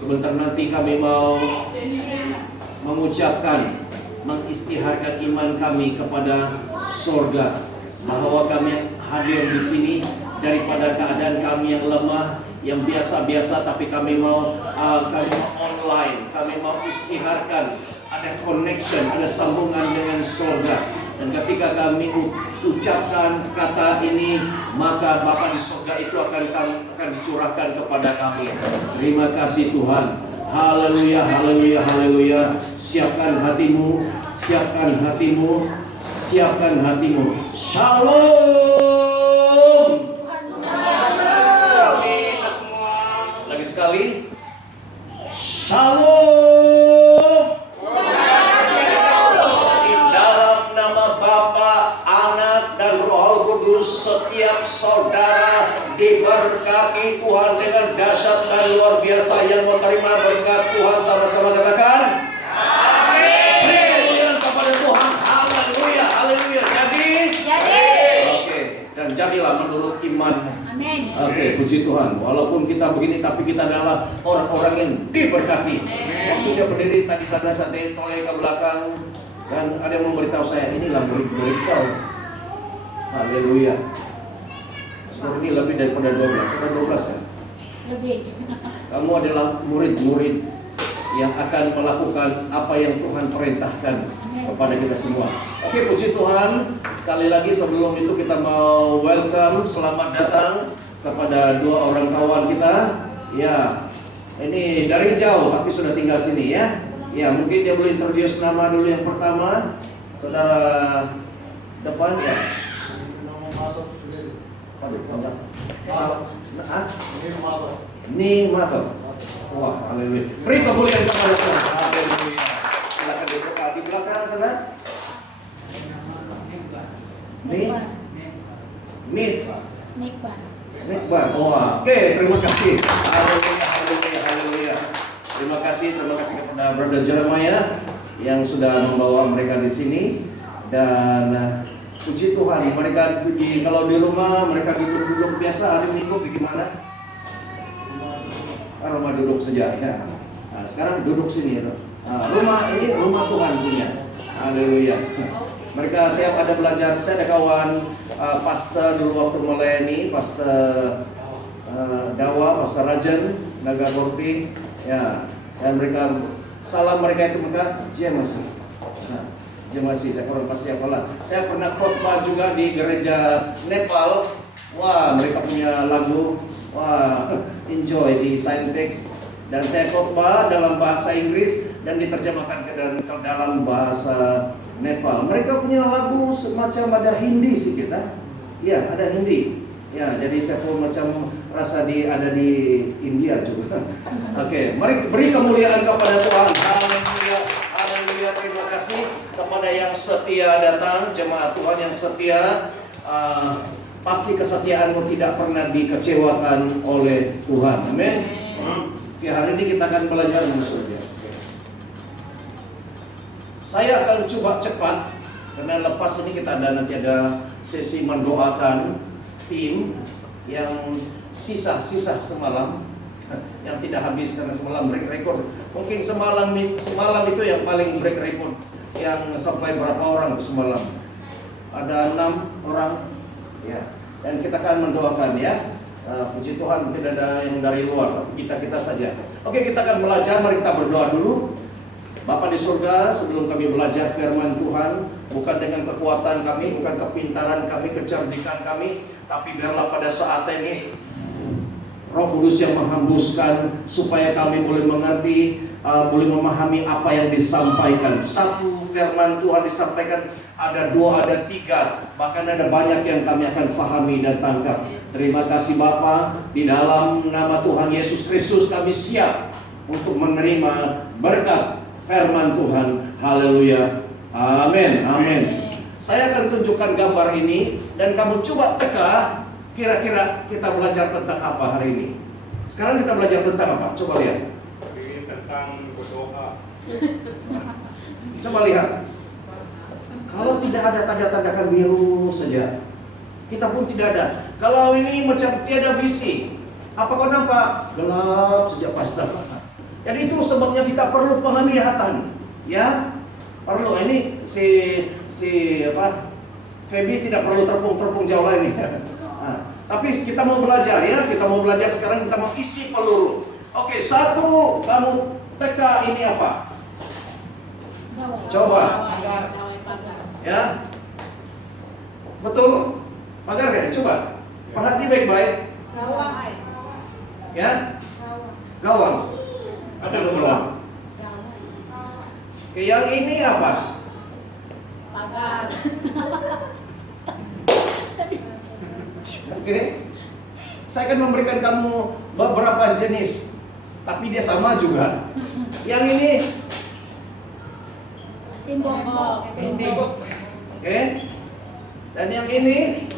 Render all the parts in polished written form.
Sebentar nanti kami mau mengucapkan, mengistiharkan iman kami kepada surga, bahwa kami hadir di sini daripada keadaan kami yang lemah, yang biasa-biasa, tapi kami mau online, kami mau istiharkan ada connection, ada sambungan dengan surga. Dan ketika kami ucapkan kata ini, maka Bapa di surga itu akan dicurahkan kepada kami. Terima kasih Tuhan. Haleluya, haleluya, haleluya. Siapkan hatimu, siapkan hatimu, siapkan hatimu. Shalom. Lagi sekali. Shalom. Setiap saudara diberkati Tuhan dengan dahsyat dan luar biasa. Yang mau terima berkat Tuhan sama-sama katakan amin. Beri kepada Tuhan. Haleluya, haleluya. Jadi. Oke, dan jadilah menurut imanmu. Amin. Oke, puji Tuhan. Walaupun kita begini, tapi kita adalah orang-orang yang diberkati. Waktu saya berdiri tadi saya toleh ke belakang, dan ada yang memberitahu saya, inilah murid-murid kau. Haleluya. Sekarang ini lebih daripada 12. Ada 12 kan? Lebih. Kamu adalah murid-murid yang akan melakukan apa yang Tuhan perintahkan kepada kita semua. Oke, puji Tuhan. Sekali lagi sebelum itu kita mau welcome, selamat datang kepada dua orang kawan kita. Ya, ini dari jauh tapi sudah tinggal sini ya. Ya, mungkin dia boleh introduce nama dulu yang pertama. Saudara depan ya. Ni Mato. Wah, haleluya. Beri kemuliaan kepada Tuhan. Haleluya. Silakan dibuka di belakang sana. Nikbar. Wah, oke, terima kasih. Haleluya, haleluya, haleluya. Terima kasih kepada Brother Jeremiah yang sudah membawa mereka di sini. Dan puji Tuhan, mereka kalau di rumah mereka duduk-duduk biasa, hari Minggu bagaimana? Rumah duduk saja ya. Nah, sekarang duduk sini ya. Rumah ini rumah Tuhan punya. Haleluya. Mereka siap ada belajar. Saya ada kawan pastor dulu waktu melayani, pastor Dawa, pastor Rajan, Nagarorti ya. Dan mereka salam mereka itu mereka masih. Masih saya kurang pasti apalah. Saya pernah khotbah juga di gereja Nepal. Wah, mereka punya lagu. Wah, enjoy di sign text. Dan saya khotbah dalam bahasa Inggris dan diterjemahkan ke dalam bahasa Nepal. Mereka punya lagu semacam ada Hindi sih kita. Ya, ada Hindi. Ya, jadi saya pun macam rasa ada di India juga. Oke, mari beri kemuliaan kepada Tuhan. Haleluya. Haleluya, terima kasih kepada yang setia datang, jemaat Tuhan yang setia. Pasti kesetiaanmu tidak pernah dikecewakan oleh Tuhan. Amin. Oke, hari ini kita akan belajar maksudnya. Saya akan coba cepat karena lepas ini kita nanti ada sesi mendoakan tim yang sisa semalam yang tidak habis karena semalam break record. Mungkin semalam itu yang paling break record, yang sampai berapa orang itu semalam? Ada 6 orang ya. Dan kita akan mendoakan ya. Puji Tuhan tidak ada yang dari luar, tapi kita saja. Oke, kita akan belajar. Mari kita berdoa dulu. Bapa di surga, sebelum kami belajar firman Tuhan, bukan dengan kekuatan kami, bukan kepintaran kami, kecerdikan kami, tapi biarlah pada saat ini Roh Kudus yang menghembuskan supaya kami boleh mengerti, boleh memahami apa yang disampaikan. Satu firman Tuhan disampaikan, ada 2, ada 3, bahkan ada banyak yang kami akan fahami dan tangkap. Terima kasih Bapa, di dalam nama Tuhan Yesus Kristus kami siap untuk menerima berkat firman Tuhan. Haleluya. Amin. Amin. Saya akan tunjukkan gambar ini dan kamu coba teka. Kira-kira kita belajar tentang apa hari ini? Sekarang kita belajar tentang apa? Coba lihat. Tentang berdoa. Coba lihat. Kalau tidak ada tanda-tandakan biru saja, kita pun tidak ada. Kalau ini macam tiada visi, apa kau nampak? Gelap saja pasta. Jadi itu sebabnya kita perlu penglihatan, ya. Perlu ini si apa? Feby tidak perlu terpung jauh lagi. Nah, tapi kita mau belajar ya, kita mau belajar sekarang, kita mau isi peluru. Oke, satu, kamu teka ini apa? Coba. Ya. Betul? Pagar kan? Coba. Perhati baik-baik. Gawang. Ya. Gawang. Ada gawang. Oke, yang ini apa? Pagar. Oke. Saya akan memberikan kamu beberapa jenis, tapi dia sama juga. Yang ini, Timbok. oke. Dan yang ini,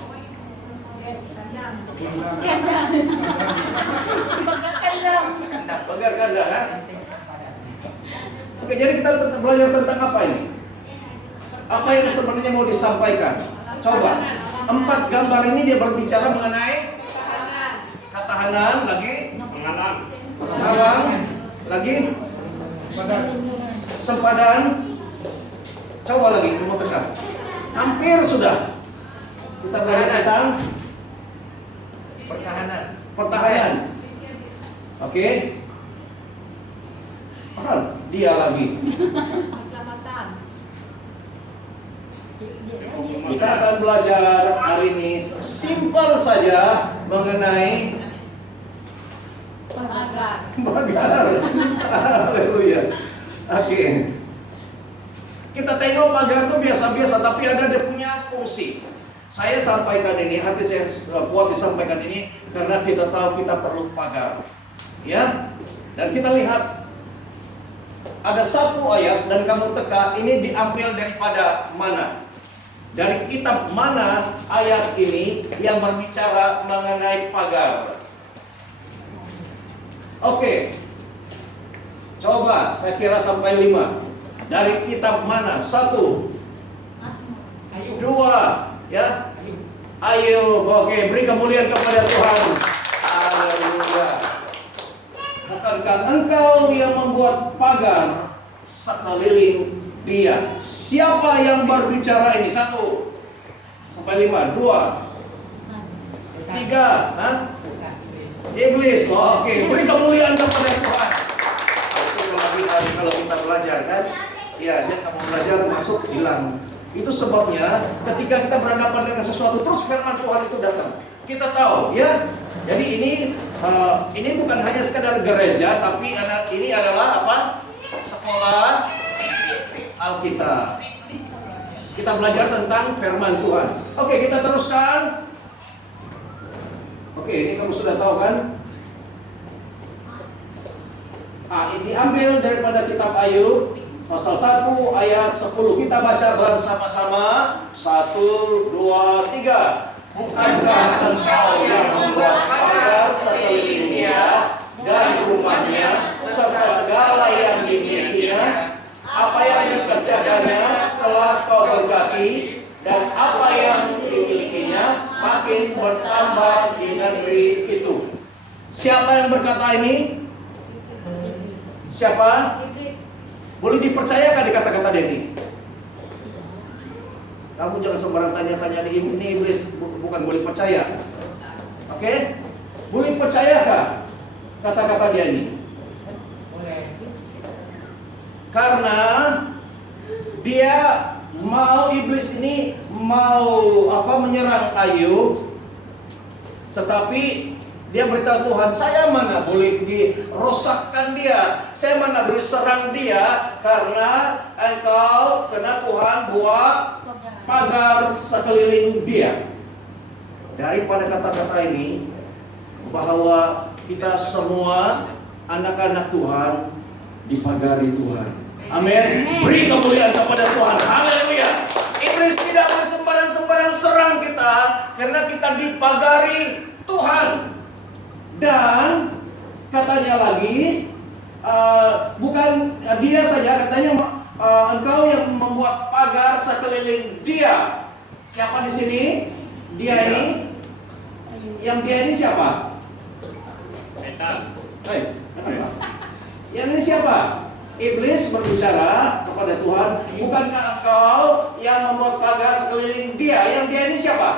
pagar kandang, ya? Oke, jadi kita belajar tentang apa ini? Apa yang sebenarnya mau disampaikan? Coba, 4 gambar ini dia berbicara mengenai ketahanan, lagi Menganan. gawang, lagi sempadan. Coba lagi, kamu tekan. Hampir sudah. Kita belajar tentang pertahanan. Oke. Paham? Dia lagi. Keselamatan. Kita akan belajar hari ini simpel saja mengenai Pagar. pagar. Haleluya. Oke. Kita tengok pagar itu biasa-biasa, tapi ada dia punya fungsi. Saya sampaikan ini, hati saya kuat disampaikan ini karena kita tahu kita perlu pagar. Ya. Dan kita lihat ada satu ayat dan kamu teka, ini diambil daripada mana? Dari kitab mana ayat ini yang berbicara mengenai pagar? Oke. Coba, saya kira sampai 5. Dari kitab mana? 1, 2, ya. Ayo, oke, beri kemuliaan kepada Tuhan. Haleluya. Bukankah engkau yang membuat pagar sekeliling dia? Siapa yang berbicara ini? 1 sampai 5, 2, 3, hah? Iblis. Oh, oke, beri kemuliaan kepada Tuhan. Itu lagi kalau kita belajar kan, ya, jangan kamu belajar masuk hilang. Itu sebabnya ketika kita berhadapan dengan sesuatu terus firman Tuhan itu datang. Kita tahu, ya. Jadi ini bukan hanya sekadar gereja, tapi ini adalah apa? Sekolah Alkitab. Kita belajar tentang firman Tuhan. Oke, kita teruskan. Oke, ini kamu sudah tahu kan? Ini diambil daripada kitab Ayub pasal 1 ayat 10. Kita baca bersama-sama. 1, 2, 3. Bukankah engkau yang membuat pagar sekelilingnya dan rumahnya serta segala yang dimilikinya? Apa yang dikerjakannya telah kau berkati, dan apa yang dimilikinya makin bertambah di negeri itu. Siapa yang berkata ini? Siapa? Boleh dipercayakan di kata-kata dia ini? Kamu jangan sembarang tanya-tanya ini iblis, bukan boleh percaya. Oke? Boleh percayakah kata-kata dia ini? Karena dia iblis ini mau menyerang Ayub, tetapi dia beritahu Tuhan, saya mana boleh dirosakkan dia, saya mana boleh serang dia, karena Tuhan buat pagar sekeliling dia. Daripada kata-kata ini, bahwa kita semua anak-anak Tuhan dipagari Tuhan. Amin. Beri kemuliaan kepada Tuhan. Haleluya. Iblis tidak boleh sembarang-sembarang serang kita, karena kita dipagari Tuhan. Dan katanya lagi, bukan dia saja, katanya engkau yang membuat pagar sekeliling dia. Siapa di sini? Dia ini. Yang dia ini siapa? Setan. Kenapa? Yang ini siapa? Iblis berbicara kepada Tuhan, bukankah engkau yang membuat pagar sekeliling dia? Yang dia ini siapa?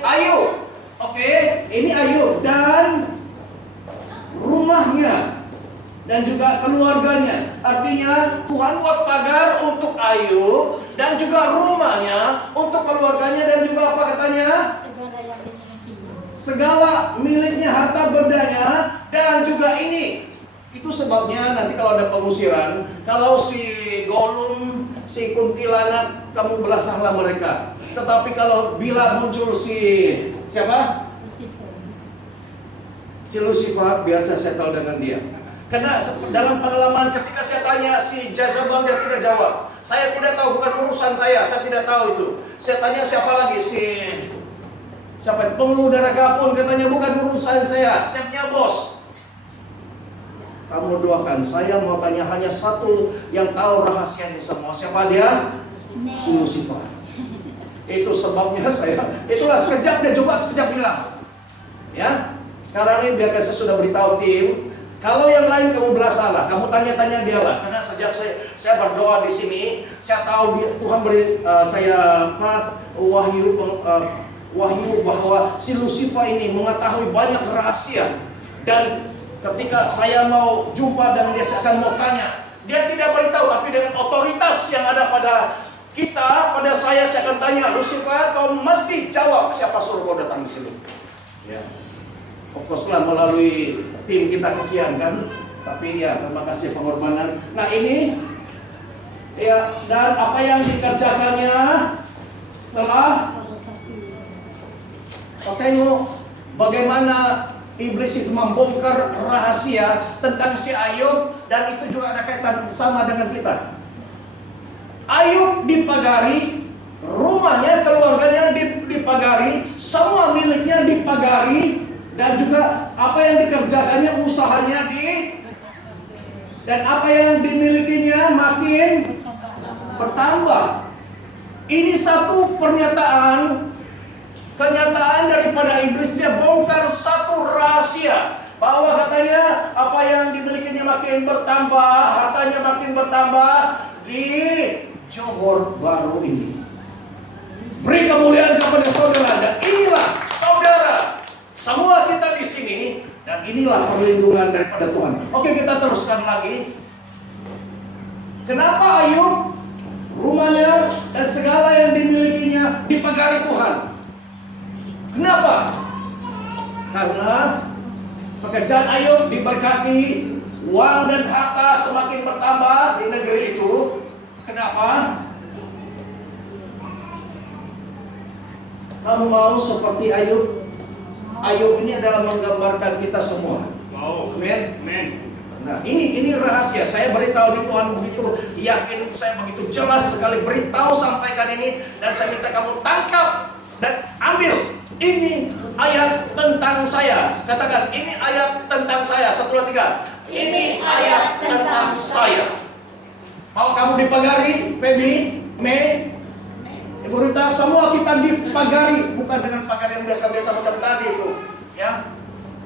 Ayub. Oke, ini Ayub dan rumahnya dan juga keluarganya. Artinya Tuhan buat pagar untuk Ayub dan juga rumahnya, untuk keluarganya, dan juga apa katanya? Segala miliknya, harta bendanya, dan juga ini. Itu sebabnya nanti kalau ada pengusiran, kalau si Golum, si kuntilanak, kamu belasahlah mereka. Tetapi kalau bila muncul si siapa? Si Lucifer, biar saya settle dengan dia. Karena dalam pengalaman ketika saya tanya si Jezebel, dia tidak jawab. Saya tidak tahu, bukan urusan saya tidak tahu itu. Saya tanya siapa lagi, siapa? Pengeluh darah pun katanya bukan urusan saya punya bos. Kamu doakan, saya mau tanya hanya satu yang tahu rahasianya semua. Siapa dia? Si Lucifer. Itu sebabnya itulah sekejap dia coba, sekejap hilang. Ya, sekarang ini biarkan saya sudah beritahu tim. Kalau yang lain kamu belasalah, kamu tanya-tanya dia lah. Karena sejak saya berdoa di sini, saya tahu Tuhan beri saya wahyu bahwa si Lucifer ini mengetahui banyak rahasia. Dan ketika saya mau jumpa dengan dia, saya akan mau tanya. Dia tidak beritahu, tapi dengan otoritas yang ada pada kita, pada saya akan tanya, Lucifer, kau mesti jawab siapa suruh kau datang di sini. Ya, of course lah melalui tim kita kesian kan, tapi ya terima kasih pengorbanan. Nah ini, ya, dan apa yang dikerjakannya telah, kau tengok bagaimana iblis itu membongkar rahasia tentang si Ayub, dan itu juga ada kaitan sama dengan kita. Ayub dipagari, rumahnya, keluarganya dipagari, semua miliknya dipagari, dan juga apa yang dikerjakannya, usahanya dan apa yang dimilikinya makin bertambah. Ini satu kenyataan daripada iblis. Dia bongkar satu rahasia bahwa katanya apa yang dimilikinya makin bertambah, hartanya makin bertambah di Johor Baru ini. Beri kemuliaan kepada saudara. Dan inilah saudara, semua kita di sini, dan inilah perlindungan daripada Tuhan. Oke, kita teruskan lagi. Kenapa Ayub, rumahnya dan segala yang dimilikinya dipagari Tuhan? Kenapa? Karena pekerjaan Ayub diberkati, uang dan harta semakin bertambah di negeri itu. Kenapa? Kamu mau seperti Ayub? Ayub ini adalah menggambarkan kita semua. Amin. Nah, ini rahasia. Saya beritahu di Tuhan begitu yakin, saya begitu jelas sekali beritahu, sampaikan ini, dan saya minta kamu tangkap dan ambil. Ini ayat tentang saya. Katakan, ini ayat tentang saya. 1, 2, 3. Ini ayat tentang saya. Mau kamu dipagari, Feby, Mei, Ibu Rita, semua kita dipagari, bukan dengan pagar yang biasa-biasa macam tadi itu, ya.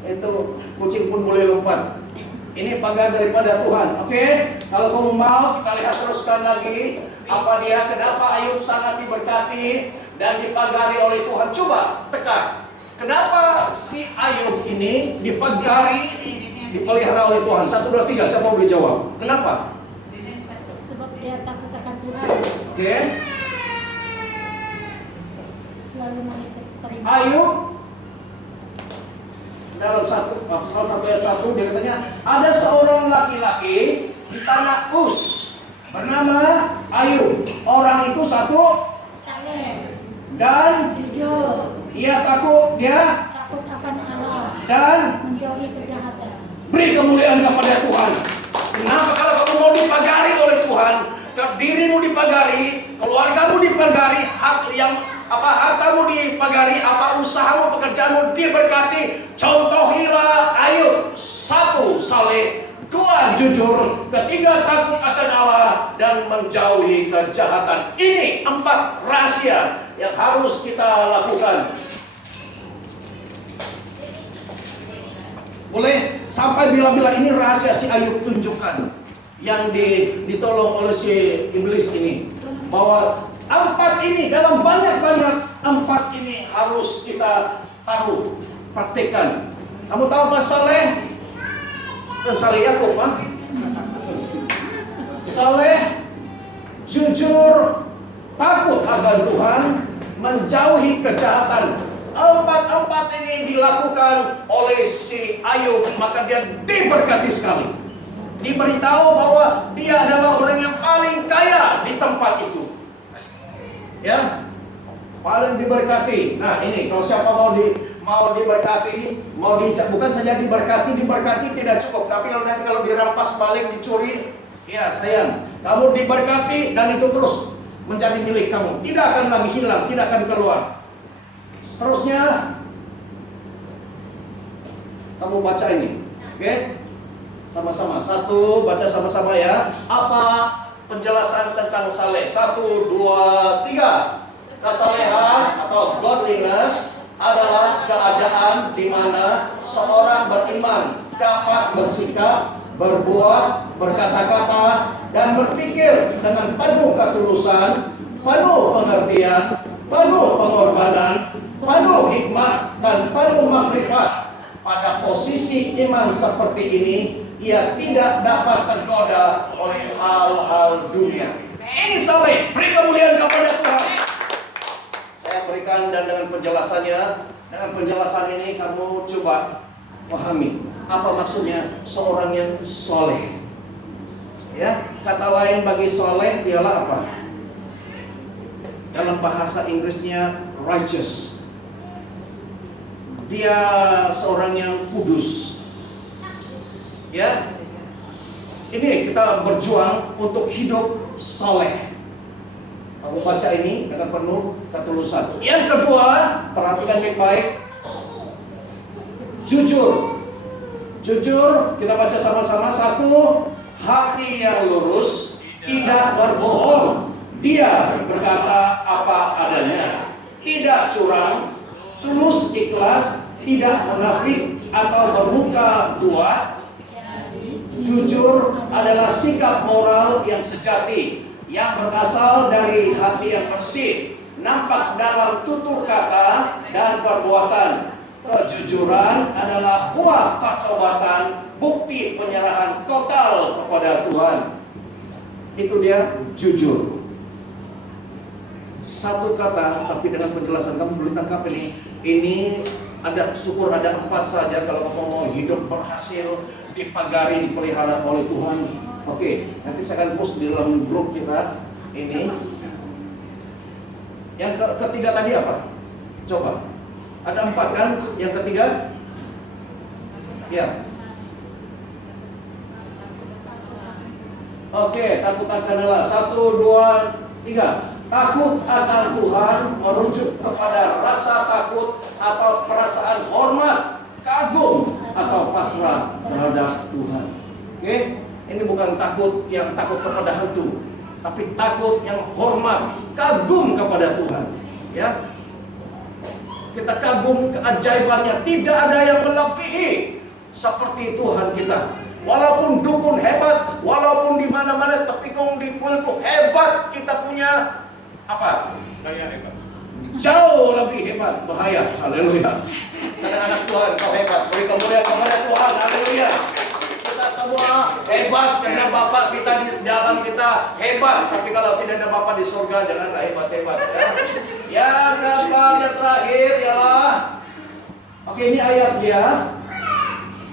Itu kucing pun boleh lompat. Ini pagar daripada Tuhan. Oke? Kalau kamu mau, kita lihat teruskan lagi apa dia, kenapa Ayub sangat diberkati dan dipagari oleh Tuhan. Coba teka. Kenapa si Ayub ini dipagari, dipelihara oleh Tuhan? 1, 2, 3, siapa boleh jawab? Kenapa? Sebab dia takut akan Tuhan. Oke. Selalu mengikuti perintah. Ayub dalam salah satu ayat 1 dia katanya, ada seorang laki-laki di tanah Us bernama Ayub. Orang itu saleh dan jujur, ia takut akan Allah dan menjauhi kejahatan. beri kemuliaan kepada Tuhan. Kenapa? Kalau kamu mau dipagari oleh Tuhan, dirimu dipagari, keluargamu dipagari, hartamu dipagari, apa usahamu, pekerjaanmu diberkati. Contohilah Ayub. 1, saleh, 2, jujur, 3, takut akan Allah, dan menjauhi kejahatan. Ini 4 rahasia yang harus kita lakukan. Boleh? Sampai bila-bila ini rahasia si Ayub tunjukkan. Yang ditolong oleh si iblis ini. Bahwa 4 ini dalam banyak-banyak 4 ini harus kita taruh, praktekkan. Kamu tahu apa Saleh? Saleh Yakub, Saleh, jujur, takut akan Tuhan, menjauhi kejahatan. 4 ini dilakukan oleh si Ayub, maka dia diberkati sekali. Diberitahu bahwa dia adalah orang yang paling kaya di tempat itu. Ya, paling diberkati. Nah ini kalau siapa mau diberkati, bukan saja diberkati tidak cukup, tapi nanti kalau dirampas balik, dicuri, ya sayang, kamu diberkati dan itu terus menjadi milik kamu, tidak akan lagi hilang, tidak akan keluar. Seterusnya kamu baca ini, oke? Sama-sama, baca sama-sama ya. Apa penjelasan tentang saleh? 1, 2, 3. Kesalehan atau godliness adalah keadaan di mana seorang beriman dapat bersikap, berbuat, berkata-kata, dan berpikir dengan penuh ketulusan, penuh pengertian, penuh pengorbanan, penuh hikmat, dan penuh makrifat. Pada posisi iman seperti ini, ia tidak dapat tergoda oleh hal-hal dunia. Ini saleh, beri kemuliaan kepada Tuhan. Saya berikan dan dengan penjelasan ini kamu coba pahami apa maksudnya seorang yang soleh. Ya, kata lain bagi soleh ialah apa? Dalam bahasa Inggrisnya righteous. Dia seorang yang kudus. Ya, ini kita berjuang untuk hidup soleh. Kamu baca ini dengan penuh ketulusan. Yang kedua, perhatikan baik-baik. Jujur. Jujur, kita baca sama-sama. 1, hati yang lurus, tidak berbohong. Dia berkata apa adanya, tidak curang, tulus ikhlas, tidak munafik atau bermuka dua. Jujur adalah sikap moral yang sejati, yang berasal dari hati yang bersih, nampak dalam tutur kata dan perbuatan. Kejujuran adalah buah pertobatan, bukti penyerahan total kepada Tuhan. Itu dia jujur. Satu kata, tapi dengan penjelasan kamu boleh tangkap ini. Ini ada syukur ada 4 saja kalau kamu mau hidup berhasil, dipagari, dipelihara oleh Tuhan. Oke, nanti saya akan post di dalam grup kita ini. Yang ketiga tadi apa? Coba. Ada 4 kan? Yang ketiga? Ya. Oke, takut akan Allah. 1, 2, 3. Takut akan Tuhan merujuk kepada rasa takut atau perasaan hormat, kagum atau pasrah terhadap Tuhan. Oke, ini bukan takut yang takut kepada hantu, tapi takut yang hormat, kagum kepada Tuhan. Ya, kita kagum keajaibannya, tidak ada yang melebihi seperti Tuhan kita. Walaupun dukun hebat, walaupun di mana-mana tepikung di kultu hebat, kita punya apa? Saya hebat. Jauh lebih hebat, bahaya. Haleluya. Karena anak Tuhan kau hebat, beri kemuliaan kepada Tuhan. Haleluya. Kita semua hebat karena Bapak kita di dalam kita hebat. Tapi kalau tidak ada Bapak di surga, janganlah hebat-hebat. Ya. Yang keempat, yang terakhir ialah, oke, ini ayat dia.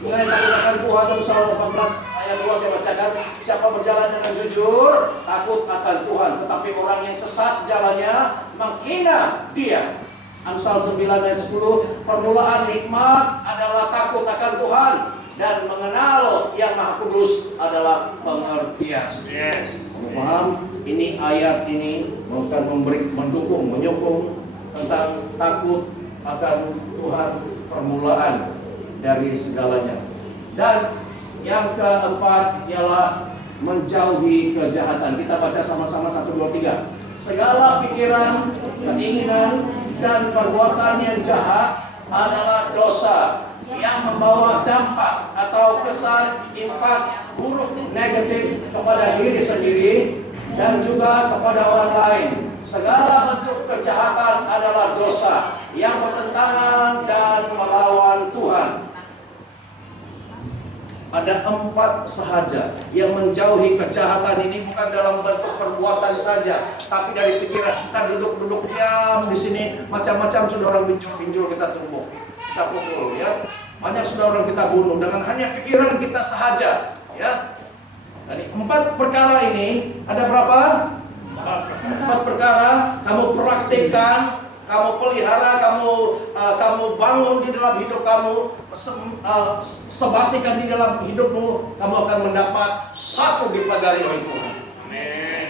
Mengenai takut akan Tuhan, Amsal 14 ayat 2 saya bacakan. Siapa berjalan dengan jujur, takut akan Tuhan. Tetapi orang yang sesat jalannya, menghina dia. Amsal 9 ayat 10. Permulaan hikmat adalah takut akan Tuhan, dan mengenal yang Maha Kudus adalah pengertian. Yes. Paham? Ini ayat ini bukan mendukung, menyokong tentang takut akan Tuhan, permulaan dari segalanya. Dan yang keempat ialah menjauhi kejahatan. Kita baca sama-sama 1, 2, 3. Segala pikiran, keinginan, dan perbuatan yang jahat adalah dosa. yang membawa dampak atau kesan impak buruk negatif kepada diri sendiri dan juga kepada orang lain. Segala bentuk kejahatan adalah dosa yang bertentangan dan melawan Tuhan. Ada 4 sahaja yang menjauhi kejahatan ini, bukan dalam bentuk perbuatan saja, tapi dari pikiran. Kita duduk-duduk diam di sini, macam-macam sudah orang pinjol-pinjol kita tumbuk, kita pukul, ya. Banyak sudah orang kita bunuh dengan hanya pikiran kita sahaja, ya. Jadi 4 perkara ini ada berapa? 4 perkara kamu praktikkan, kamu pelihara, kamu bangun di dalam hidup kamu, sebatikan di dalam hidupmu, kamu akan mendapat satu dipagari oleh Tuhan. Amin.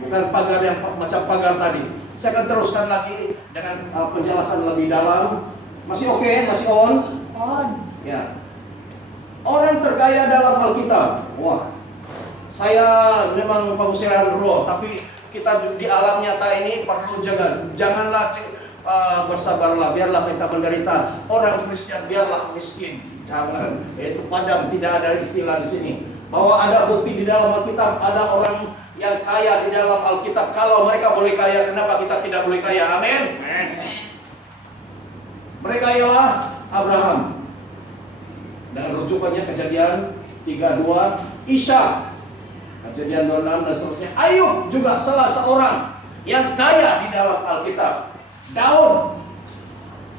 Bukan pagar yang macam pagar tadi. Saya akan teruskan lagi dengan penjelasan lebih dalam. Masih oke? Masih on? On. Ya. Orang terkaya dalam Alkitab. Wah, saya memang pengusiran roh, tapi kita di alam nyata ini perlu jaga. Janganlah bersabarlah, biarlah kita menderita. Orang Kristen biarlah miskin. Jangan, itu padam, tidak ada istilah di sini. Bahwa ada bukti di dalam Alkitab, ada orang yang kaya di dalam Alkitab. Kalau mereka boleh kaya, kenapa kita tidak boleh kaya? Amin. Mereka ialah Abraham. Dengan rujukannya Kejadian 32, Ishak, Kejadian 26 dan seterusnya. Ayub juga salah seorang yang kaya di dalam Alkitab. Daud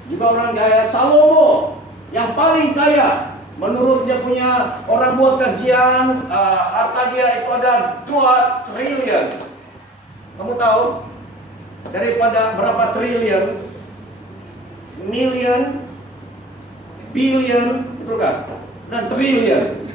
juga orang kaya. Salomo yang paling kaya, menurut dia punya orang buat kajian, harta dia itu ada 2 triliun. Kamu tahu daripada berapa triliun, million, billion, betul kan? Dan triliun.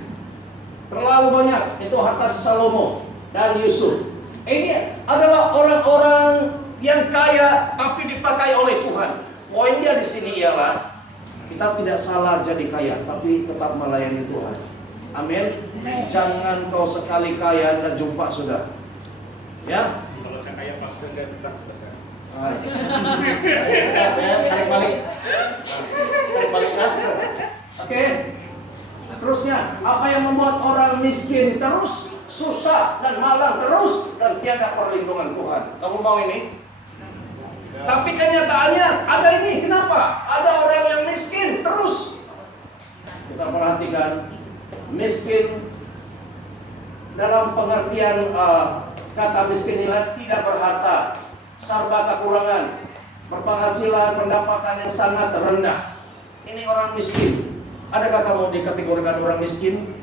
Terlalu banyak itu harta Salomo dan Yusuf. Ini adalah orang-orang yang kaya tapi dipakai oleh Tuhan. Poin dia di sini ialah kita tidak salah jadi kaya, tapi tetap melayani Tuhan. Amin. Jangan kau sekali kaya dan jumpa sudah. Ya. Kalau saya kaya pas sudah kita selesai. Tarik balik. Tarik balik dah. Oke. Seterusnya, apa yang membuat orang miskin terus, susah dan malang terus dan tiada perlindungan Tuhan? Kamu mau ini? Tapi kenyataannya ada ini. Kenapa? Ada orang yang miskin terus. Kita perhatikan, miskin dalam pengertian kata miskin ini tidak berharta, serba kekurangan, berpenghasilan, pendapatan yang sangat rendah. Ini orang miskin. Adakah kamu dikategorikan orang miskin?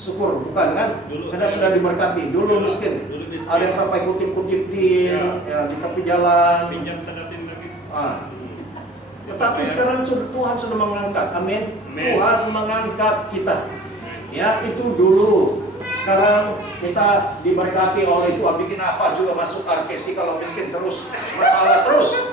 Syukur, bukan kan? Karena sudah diberkati. Dulu miskin. Ada yang sampai kutip-kutip di tepi jalan. Pinjam sadasin lagi. Tetapi sekarang Tuhan sudah mengangkat. Amin. Tuhan mengangkat kita. Ya, itu dulu. Sekarang kita diberkati oleh Tuhan. Bikin apa juga masuk arkesi kalau miskin terus, masalah terus.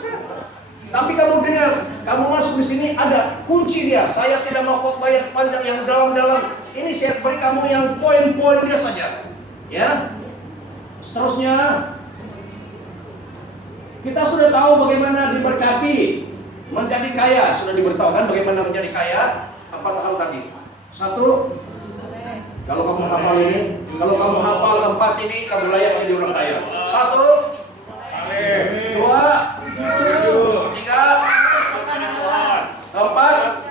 Tapi kamu dengar, kamu masuk di sini ada kunci dia. Saya tidak mau khotbah yang panjang, yang dalam-dalam. Ini saya beri kamu yang poin-poin dia saja. Ya. Seterusnya, kita sudah tahu bagaimana diberkati, menjadi kaya. Sudah diberitahukan bagaimana menjadi kaya. Apa hal tadi? 1, kalau kamu hafal ini, kalau kamu hafal 4 ini, kamu layak jadi orang kaya. 1, 2, 3, 4.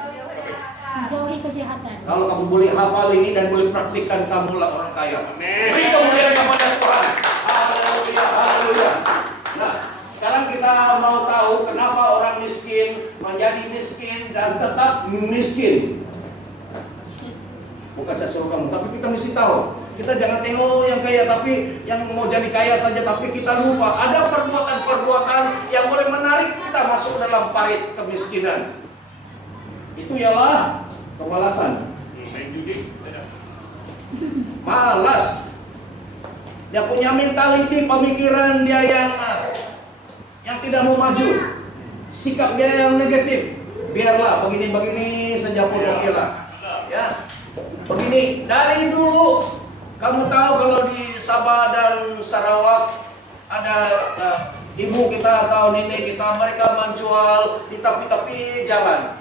Jauhi kejahatan. Kalau kamu boleh hafal ini dan boleh praktikkan, kamulah orang kaya. Amin. Beri kemuliaan kepada Tuhan. Haleluya, haleluya. Nah, sekarang kita mau tahu kenapa orang miskin menjadi miskin dan tetap miskin. Bukan saya suruh kamu, tapi kita mesti tahu. Kita jangan tengok yang kaya tapi yang mau jadi kaya saja, tapi kita lupa ada perbuatan-perbuatan yang boleh menarik kita masuk dalam parit kemiskinan. Itu ialah kemalasan. Main judi. Malas. Dia punya mentality, pemikiran dia yang tidak mau maju. Sikap dia yang negatif. Biarlah begini-begini saja pun okelah. Ya. Begini, dari dulu kamu tahu kalau di Sabah dan Sarawak ada ibu kita atau nenek kita, mereka menjual di tepi-tepi jalan.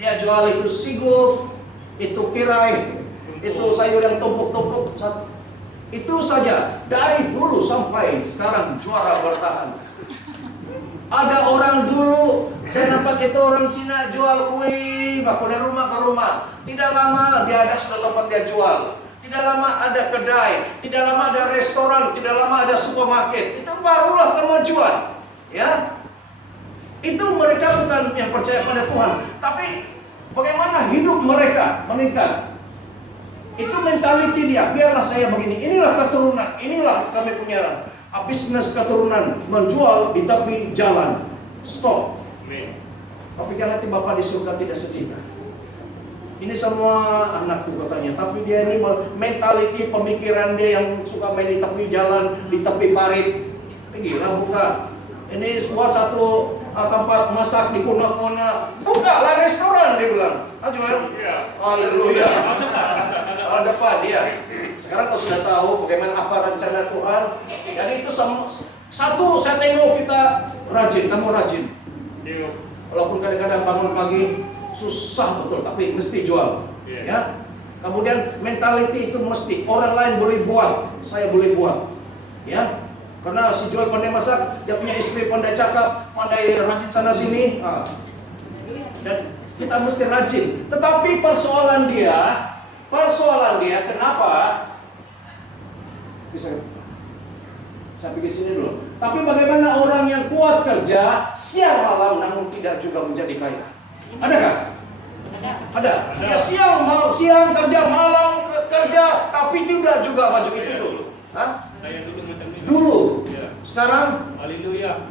Dia jual itu sigup, itu tirai, itu sayur yang tumpuk-tumpuk. Itu saja dari dulu sampai sekarang juara bertahan. Ada orang dulu, saya nampak itu orang Cina jual kue, bahkan dari rumah ke rumah. Tidak lama dia ada sudah tempat dia jual. Tidak lama ada kedai, tidak lama ada restoran, tidak lama ada supermarket. Itu barulah kemajuan. Ya, itu mereka bukan yang percaya pada Tuhan, tapi bagaimana hidup mereka meningkat. Itu mentality dia. Biarlah saya begini. Inilah keturunan. Inilah kami punya bisnis keturunan, menjual di tepi jalan. Stop. Tapi kan hati Bapak di surga tidak sedih kan? Ini semua anakku katanya. Tapi dia ini mentality, pemikiran dia yang suka main di tepi jalan, di tepi parit. Gila buka. Ini buat satu tempat masak di kona-kona. Buka lah restoran dia bilang. Jual. Haleluya. Depan dia. Sekarang kau sudah tahu bagaimana apa rencana Tuhan. Jadi itu satu saya tengok kita rajin, kamu rajin. Walaupun kadang-kadang bangun pagi susah betul, tapi mesti jual. Ya. Kemudian mentality itu mesti orang lain boleh buat, saya boleh buat. Ya. Karena si jual pandai masak, dia punya istri pandai cakap, pandai rajin sana sini. Dan kita mesti rajin. Tetapi persoalan dia kenapa? Bisa saya pergi sini dulu. Tapi bagaimana orang yang kuat kerja siang malam namun tidak juga menjadi kaya? Adakah? Ada. Dia siang kerja, malam kerja, tapi tidak juga maju itu dulu. Hah? Saya dulu macam ini. Dulu. Ya. Sekarang? Haleluya.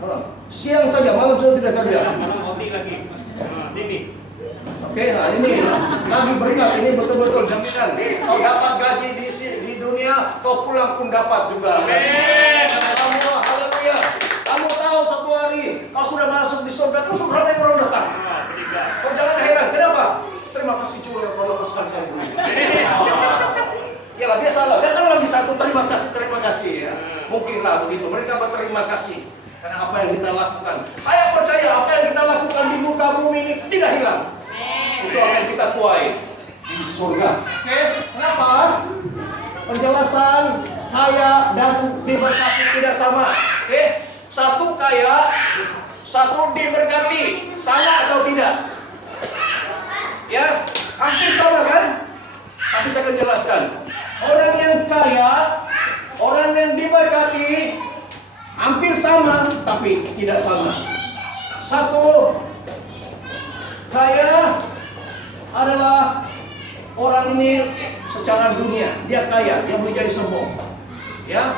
Siang saja, malam sudah tidak kerja. Malam roti lagi. Nah, sini. Oke, nah ini lagi berkat, ini betul-betul jaminan. Kau dapat gaji di dunia, kau pulang pun dapat juga. Amin. Semua, haleluya. Kamu tahu satu hari kau sudah masuk di surga, terus berapa yang orang datang? Kau jangan heran, kenapa? Terima kasih juga yang kau lepaskan saya dulu. Yalah biasalah, datang lagi satu terima kasih ya. Mungkinlah begitu, mereka berterima kasih karena apa yang kita lakukan. Saya percaya apa yang kita lakukan di muka bumi ini tidak hilang. Itu akan kita tuai di surga. Oke, kenapa? Penjelasan kaya dan diberkati tidak sama. Oke, satu kaya, satu diberkati, sama atau tidak? Ya, hampir sama kan? Tapi saya akan jelaskan. Orang yang kaya, orang yang diberkati, hampir sama, tapi tidak sama. Satu kaya adalah orang ini secara dunia, dia kaya, dia boleh jadi sombong. Ya,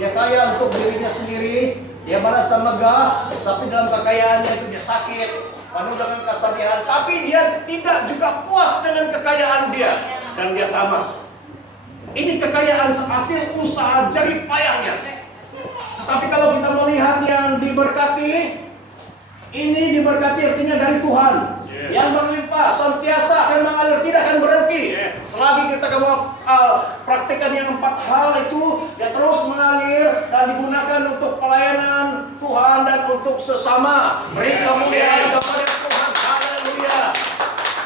dia kaya untuk dirinya sendiri, dia merasa megah, tapi dalam kekayaannya itu dia sakit, penuh dengan kesedihan, tapi dia tidak juga puas dengan kekayaan dia dan dia tamak. Ini kekayaan hasil usaha jerih payahnya. Tapi kalau kita melihat yang diberkati, ini diberkati artinya dari Tuhan. Yang berlimpah, sentiasa akan mengalir, tidak akan berhenti. Selagi kita mau praktikkan yang 4 hal itu, dia terus mengalir dan digunakan untuk pelayanan Tuhan dan untuk sesama. Beri kemuliaan kepada Tuhan. Haleluya.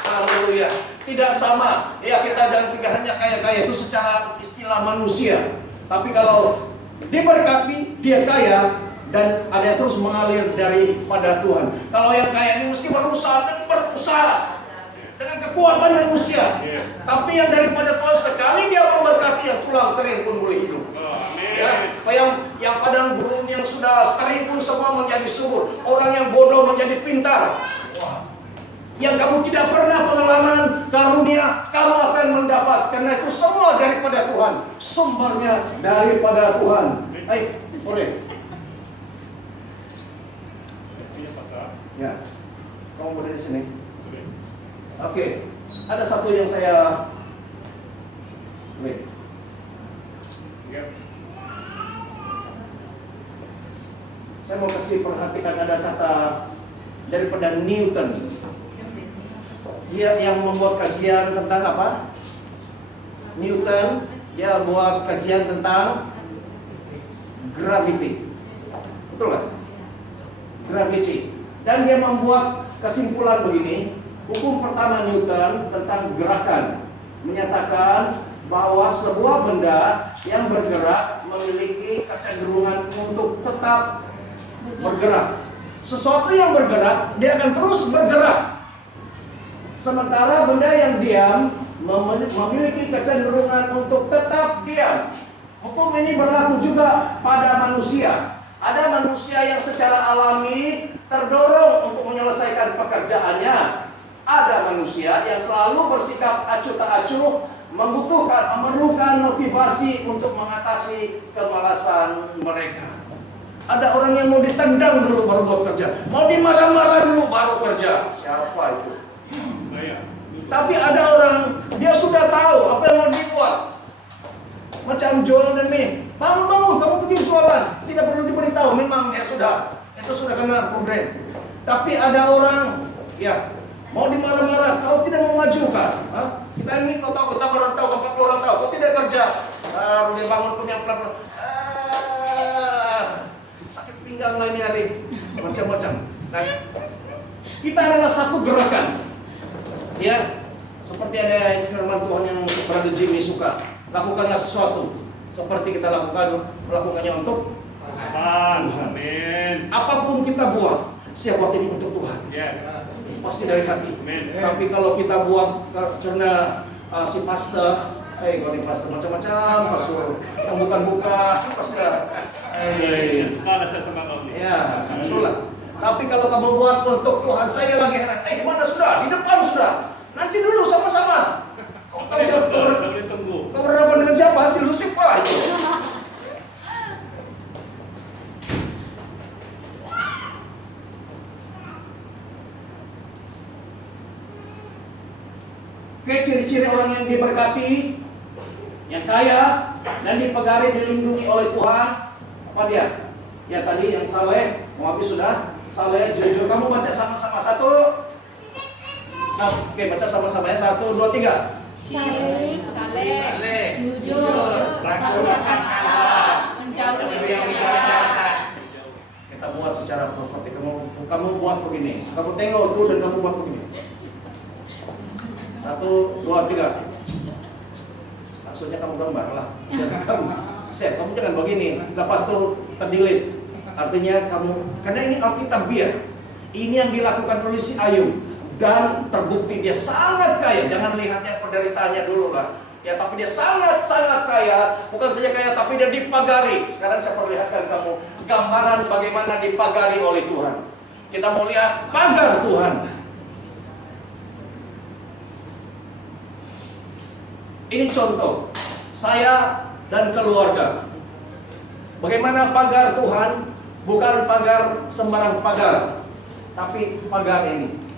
Haleluya. Tidak sama. Ya, kita jangan pikir hanya kaya-kaya itu secara istilah manusia. Tapi kalau diberkati, dia kaya dan ada yang terus mengalir daripada Tuhan. Kalau yang kaya ini mesti berusaha dengan kekuatan manusia. Tapi yang daripada Tuhan sekali dia memberkati, yang tulang kering pun boleh hidup. Ya, yang padang gurun yang sudah kering pun semua menjadi subur. Orang yang bodoh menjadi pintar. Wah. Yang kamu tidak pernah pengalaman karunia, kamu akan mendapat. Karena itu semua daripada Tuhan. Sumbernya daripada Tuhan. Ayo, boleh. Ya, kamu boleh di sini. Oke, ada satu yang saya. Wait. Saya mau kasih perhatikan ada kata daripada Newton. Dia yang membuat kajian tentang apa? Newton, dia buat kajian tentang gravity. Betul kan? Gravity. Dan dia membuat kesimpulan begini, hukum pertama Newton tentang gerakan menyatakan bahwa sebuah benda yang bergerak memiliki kecenderungan untuk tetap bergerak. Sesuatu yang bergerak, dia akan terus bergerak. Sementara benda yang diam memiliki kecenderungan untuk tetap diam. Hukum ini berlaku juga pada manusia. Ada manusia yang secara alami terdorong untuk menyelesaikan pekerjaannya. Ada manusia yang selalu bersikap acuh tak acuh, memerlukan motivasi untuk mengatasi kemalasan mereka. Ada orang yang mau ditendang dulu baru buat kerja, mau dimarah-marah dulu baru kerja. Siapa itu? Saya. Tapi ada orang, dia sudah tahu apa yang mau dibuat. Macam jualan nih, bangun, kamu pergi jualan. Tidak perlu diberitahu, memang dia sudah, itu sudah kena program. Tapi ada orang, ya, mau dimarah-marah, kau tidak mau maju kan? Hah? Kita ini kau tahu, kita merantau, tempat orang tahu, kau tidak kerja. Baru dia bangun pun yang pelan-pelan. Sakit pinggang lain hari, macam-macam. Nah, kita adalah satu gerakan. Ya, seperti ada firman Tuhan yang Brother Jimmy suka. Lakukanlah sesuatu seperti kita melakukannya untuk Tuhan. Tuhan. Amin. Apapun kita buat, siap buat ini untuk Tuhan. Yes. Pasti dari hati. Amin. Tapi kalau kita buat karena si pastor, kalau di pastor macam-macam, pastor yang bukan-bukan, pastor. Suka saya sama kau ni. Ya, itulah. Tapi kalau kamu buat untuk Tuhan, saya lagi heran. Di mana sudah? Di depan sudah. Nanti dulu sama-sama. Kau tahu siapa? Tak boleh tunggu. Kau berhadapan dengan siapa? Si Lucifer itu. Oke, ciri-ciri orang yang diberkati, yang kaya, dan dipegari dilindungi oleh Tuhan. Apa dia? Ya tadi yang saleh, mau habis sudah. Saleh, jujur. Kamu baca sama-sama. Satu. Oke, baca sama-sama ya. 1, 2, 3. Saleh, jujur, melakukan Allah, menjauhi kejahatan. Kita buat secara profetik. Kamu buat begini. Kamu tengok tuh dan kamu buat begini. 1, 2, 3. Maksudnya kamu gambar lah. Kamu jangan begini. Lepas tuh terdelete. Artinya kamu, karena ini Alkitabiah. Ini yang dilakukan oleh si Ayub. Dan terbukti dia sangat kaya. Jangan lihat yang penderitaannya dulu lah. Ya, tapi dia sangat-sangat kaya. Bukan saja kaya, tapi dia dipagari. Sekarang saya perlihatkan kamu gambaran bagaimana dipagari oleh Tuhan. Kita mau lihat pagar Tuhan. Ini contoh saya dan keluarga. Bagaimana pagar Tuhan, bukan pagar sembarang pagar, tapi pagar ini.